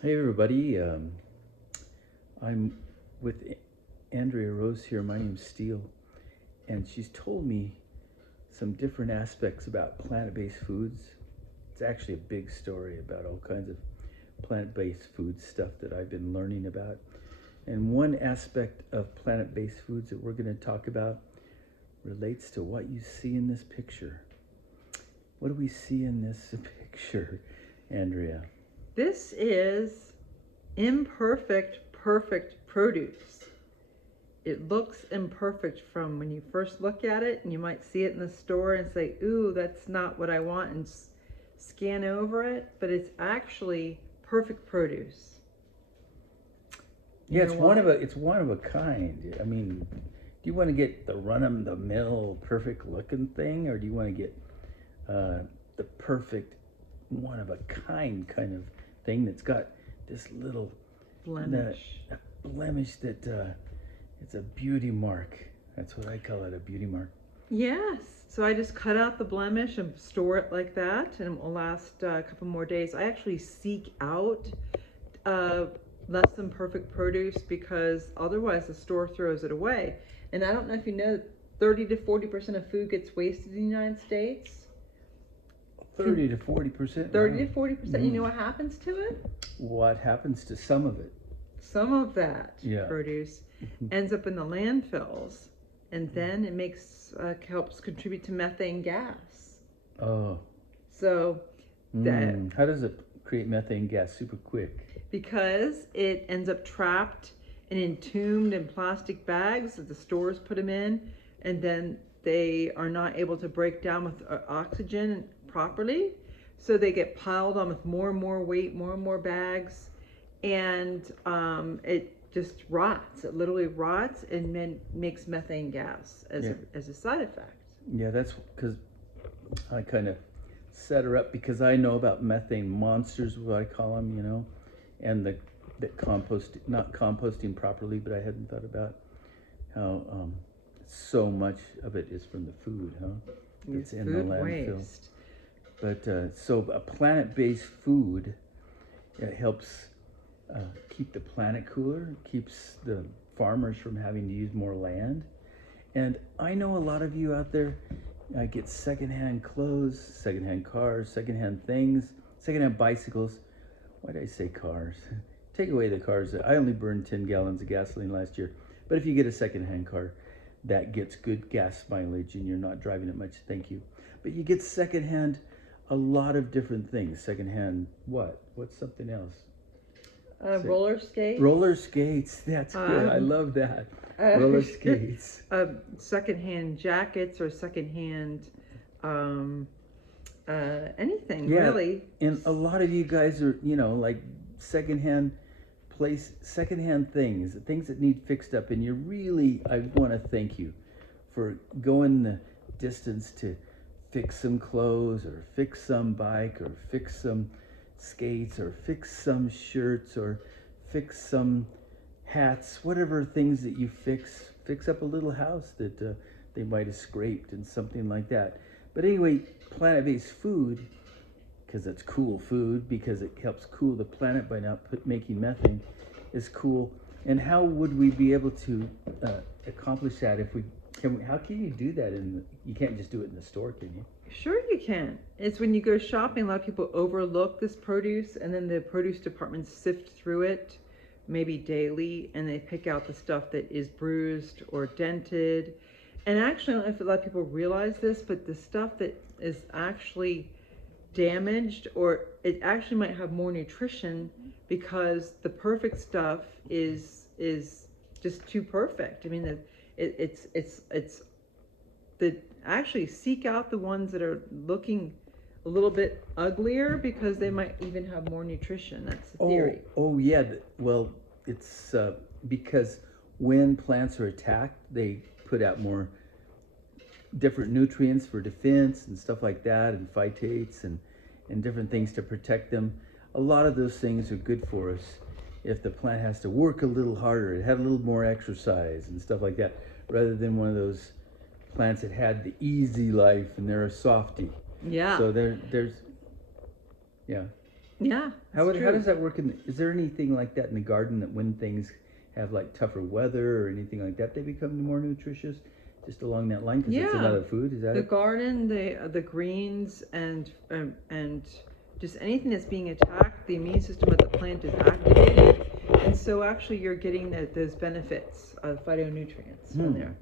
Hey everybody, I'm with Andrea Rose here. My name's Steele, and she's told me some different aspects about plant-based foods. It's actually a big story about all kinds of plant-based food stuff that I've been learning about. And one aspect of plant-based foods that we're going to talk about relates to what you see in this picture. What do we see in this picture, Andrea? This is imperfect, perfect produce. It looks imperfect from when you first look at it, and you might see it in the store and say, ooh, that's not what I want, and scan over it, but it's actually perfect produce. Yeah, it's one of a kind. I mean, do you want to get the run-of-the-mill perfect looking thing, or do you want to get the perfect one of a kind of thing that's got this little Blemish. blemish that it's a beauty mark. That's what I call it, a beauty mark. Yes. So I just cut out the blemish and store it like that, and it will last a couple more days. I actually seek out less than perfect produce because otherwise the store throws it away. And I don't know if you know, 30 to 40% of food gets wasted in the United States. 30 to 40%. 30 to 40%. You know what happens to it? What happens to some of it? Some of that produce ends up in the landfills, and then it helps contribute to methane gas. Oh. So that how does it create methane gas super quick? Because it ends up trapped and entombed in plastic bags that the stores put them in, and then they are not able to break down with oxygen properly, so they get piled on with more and more weight, more and more bags, and it just rots. It literally rots and then makes methane gas as a side effect. Yeah, that's because I kind of set her up because I know about methane monsters, what I call them, and the not composting properly, but I hadn't thought about how so much of it is from the food, It's in food the landfill. Waste. But so a plant-based food, it helps keep the planet cooler, keeps the farmers from having to use more land. And I know a lot of you out there get secondhand clothes, secondhand cars, secondhand things, secondhand bicycles. Why did I say cars? Take away the cars. I only burned 10 gallons of gasoline last year. But if you get a secondhand car, that gets good gas mileage and you're not driving it much, thank you. But you get secondhand a lot of different things. Secondhand what? What's something else? Roller skates. Roller skates. That's good. I love that. Roller skates. Secondhand jackets or secondhand anything really. And a lot of you guys are, like secondhand things that need fixed up. And I want to thank you for going the distance to fix some clothes or fix some bike or fix some skates or fix some shirts or fix some hats, whatever things that you fix up a little house that they might have scraped and something like that. But anyway, plant-based food, because it's cool food, because it helps cool the planet by not making methane, is cool. And how would we be able to accomplish that if how can you do that you can't just do it in the store, can you? Sure you can. It's when you go shopping, a lot of people overlook this produce, and then the produce department sift through it maybe daily, and they pick out the stuff that is bruised or dented. And actually, I don't know if a lot of people realize this, but the stuff that is actually damaged, or it actually might have more nutrition because the perfect stuff is just too perfect. I mean, actually seek out the ones that are looking a little bit uglier because they might even have more nutrition. That's the theory. Oh yeah. Well, it's because when plants are attacked, they put out more different nutrients for defense and stuff like that, and phytates and different things to protect them. A lot of those things are good for us if the plant has to work a little harder, it had a little more exercise and stuff like that, rather than one of those plants that had the easy life and they're a softie. Yeah. So there's yeah. Yeah, How it's true. does that work? Is there anything like that in the garden that when things have like tougher weather or anything like that, they become more nutritious? Just along that line, because it's Yeah. another food. Is that The it? garden, the greens, and just anything that's being attacked, the immune system of the plant is activated, and so actually you're getting those benefits of phytonutrients from there,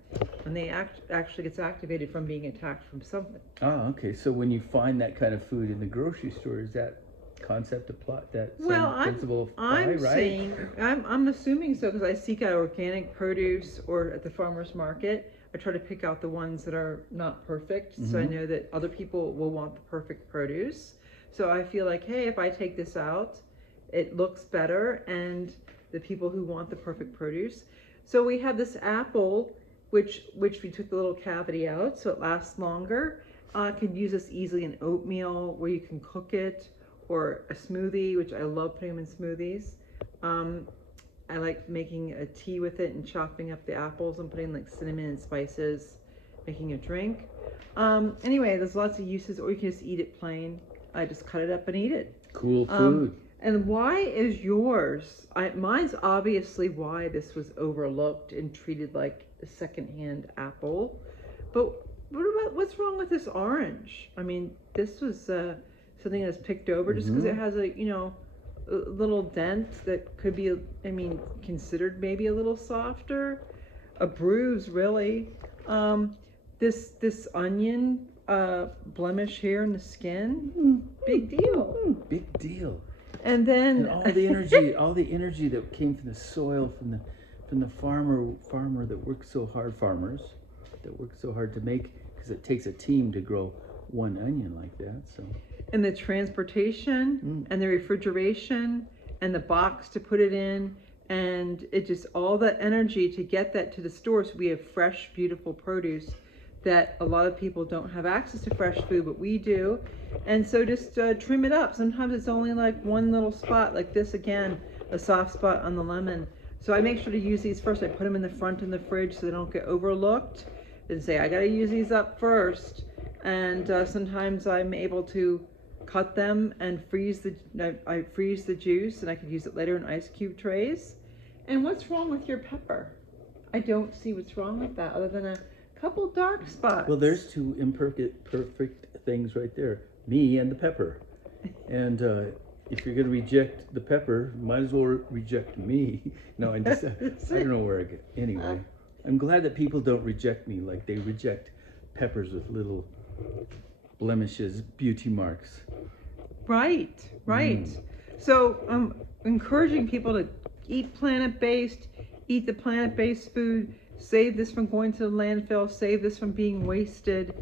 and they actually gets activated from being attacked from something. Oh, okay. So when you find that kind of food in the grocery store, is that concept apply? That Well, same principle apply, I'm right? saying I'm assuming so because I seek out organic produce or at the farmer's market. I try to pick out the ones that are not perfect, so I know that other people will want the perfect produce. So I feel like, hey, if I take this out, it looks better, and the people who want the perfect produce. So we have this apple, which we took the little cavity out, so it lasts longer. Can use this easily in oatmeal, where you can cook it, or a smoothie, which I love putting them in smoothies. I like making a tea with it and chopping up the apples and putting like cinnamon and spices, making a drink. Anyway, there's lots of uses, or you can just eat it plain. I just cut it up and eat it. Cool food. And why is yours? Mine's obviously why this was overlooked and treated like a secondhand apple. But what's wrong with this orange? I mean, this was something that's picked over just because it has a little dent that could be, considered maybe a little softer. A bruise, really. This onion blemish here in the skin, big deal. Big deal. And then all the energy that came from the soil, from the farmer that worked so hard, farmers that worked so hard to make, because it takes a team to grow one onion like that. So. And the transportation and the refrigeration and the box to put it in, and it just all that energy to get that to the store, so we have fresh, beautiful produce that a lot of people don't have access to fresh food, but we do. And so just trim it up. Sometimes it's only like one little spot, like this again, a soft spot on the lemon. So I make sure to use these first. I put them in the front in the fridge so they don't get overlooked, and say I gotta use these up first. And sometimes I'm able to cut them and I freeze the juice, and I could use it later in ice cube trays. And what's wrong with your pepper? I don't see what's wrong with that other than a couple dark spots. Well, there's two perfect things right there. Me and the pepper. And if you're going to reject the pepper, might as well reject me. No, I don't know where I get. Anyway, I'm glad that people don't reject me like they reject peppers with little blemishes, beauty marks. Right. So I'm encouraging people to eat plant-based, eat the plant-based food, save this from going to the landfill, save this from being wasted,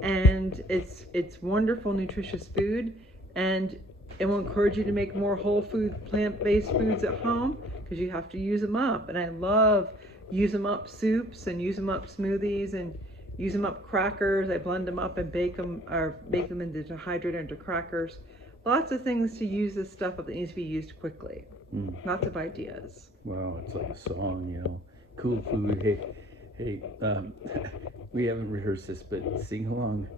and it's wonderful, nutritious food, and it will encourage you to make more whole food, plant-based foods at home, because you have to use them up. And I love use them up soups and use them up smoothies and use them up crackers. I blend them up and bake them into dehydrated into crackers. Lots of things to use this stuff up that needs to be used quickly. Lots of ideas. Wow, it's like a song, Cool food. Hey, we haven't rehearsed this, but sing along.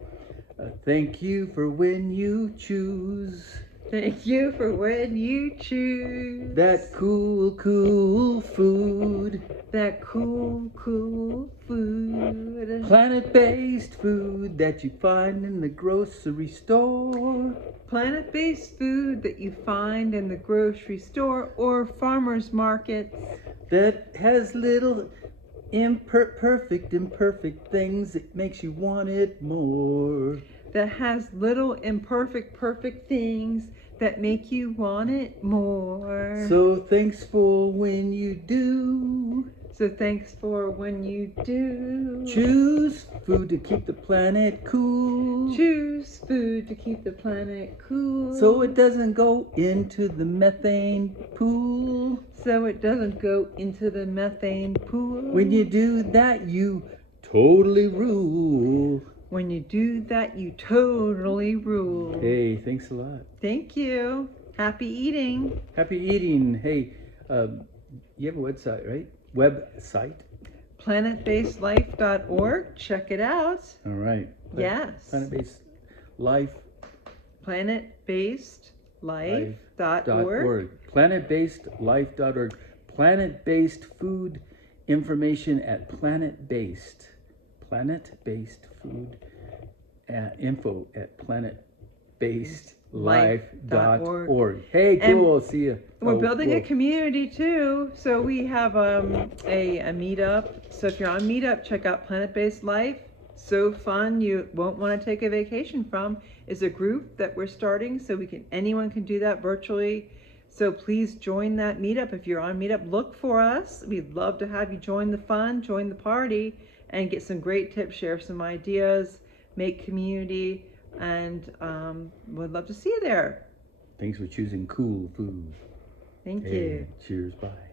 Thank you for when you choose. Thank you for when you choose. That cool food. That cool food. Planet-based food that you find in the grocery store. Planet-based food that you find in the grocery store or farmer's markets. That has little imperfect things that makes you want it more. That has little imperfect perfect things that make you want it more. So thanks for when you do. So thanks for when you do. Choose food to keep the planet cool. Choose food to keep the planet cool. So it doesn't go into the methane pool. So it doesn't go into the methane pool. When you do that, you totally rule. When you do that, you totally rule. Hey, thanks a lot. Thank you. Happy eating. Happy eating. Hey, you have a website, right? Website? Planetbasedlife.org. Check it out. All right. Yes. Planet-based life. Planet-based Planet-based-life.org. Planet-based-life.org. Planet-based food information at planet-based. Planet-based food info at planet-based-life.org. Hey, cool. See you. We're building a community too. So we have a meetup. So if you're on Meetup, check out Planet-Based Life. So fun, you won't want to take a vacation from. It's a group that we're starting, so anyone can do that virtually. So please join that meetup. If you're on Meetup, look for us. We'd love to have you join the fun, join the party, and get some great tips, share some ideas, make community, and we'd love to see you there. Thanks for choosing cool food. Thank you. Cheers. Bye.